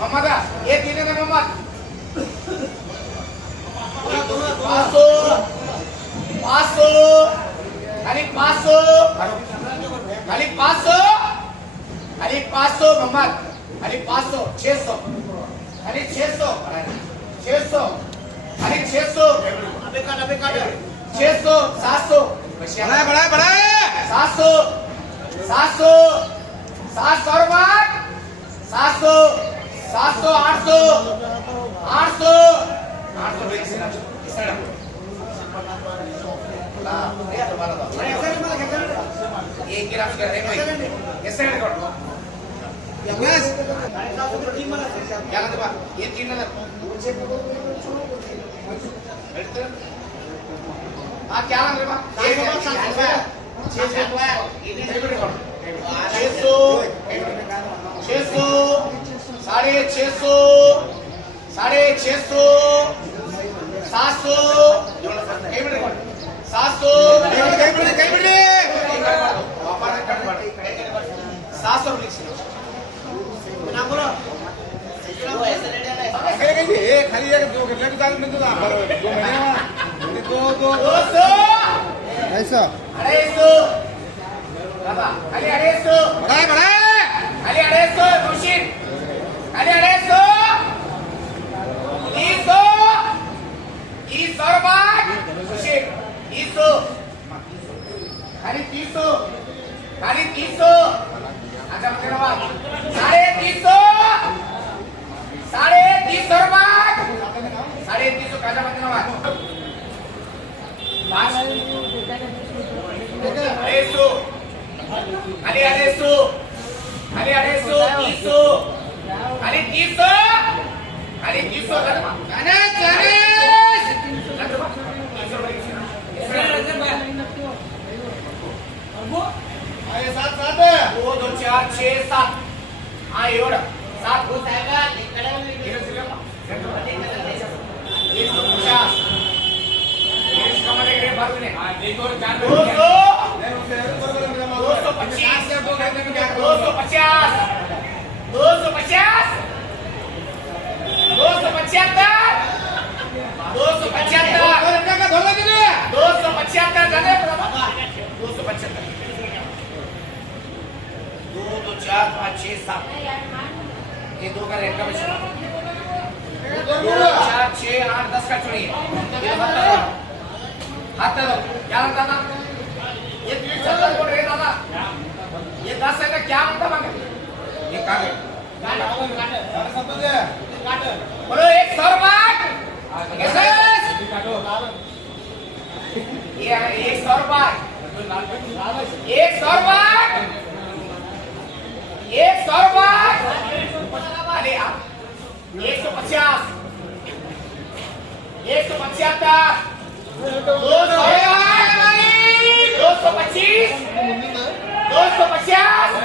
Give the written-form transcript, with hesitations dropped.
मोहम्मद ये तीन है मोहम्मद 500 खाली 500 मोहम्मद खाली 500 600 खाली 600 खाली 600 600 700 बढ़ा 700 700 800 साढ़े 600 700 ऐसा खाली 300 अच्छा धन्यवाद 350 काजा धन्यवाद 250 खाली 300 दो 4 6 7 हाँ एवढं 7 हो जाएगा 4 5 6 7 ये दो का रेट का बचा 4 6 8 10 का चुनिए हाथ दो क्या लगता था ये 70 बोल रहे दादा ये 10 है का क्या मतलब है ये काट बोलो 100 रुपए कैसे ये 100 रुपए 100 रुपए 100 रुपए आप 150 175 225 150 150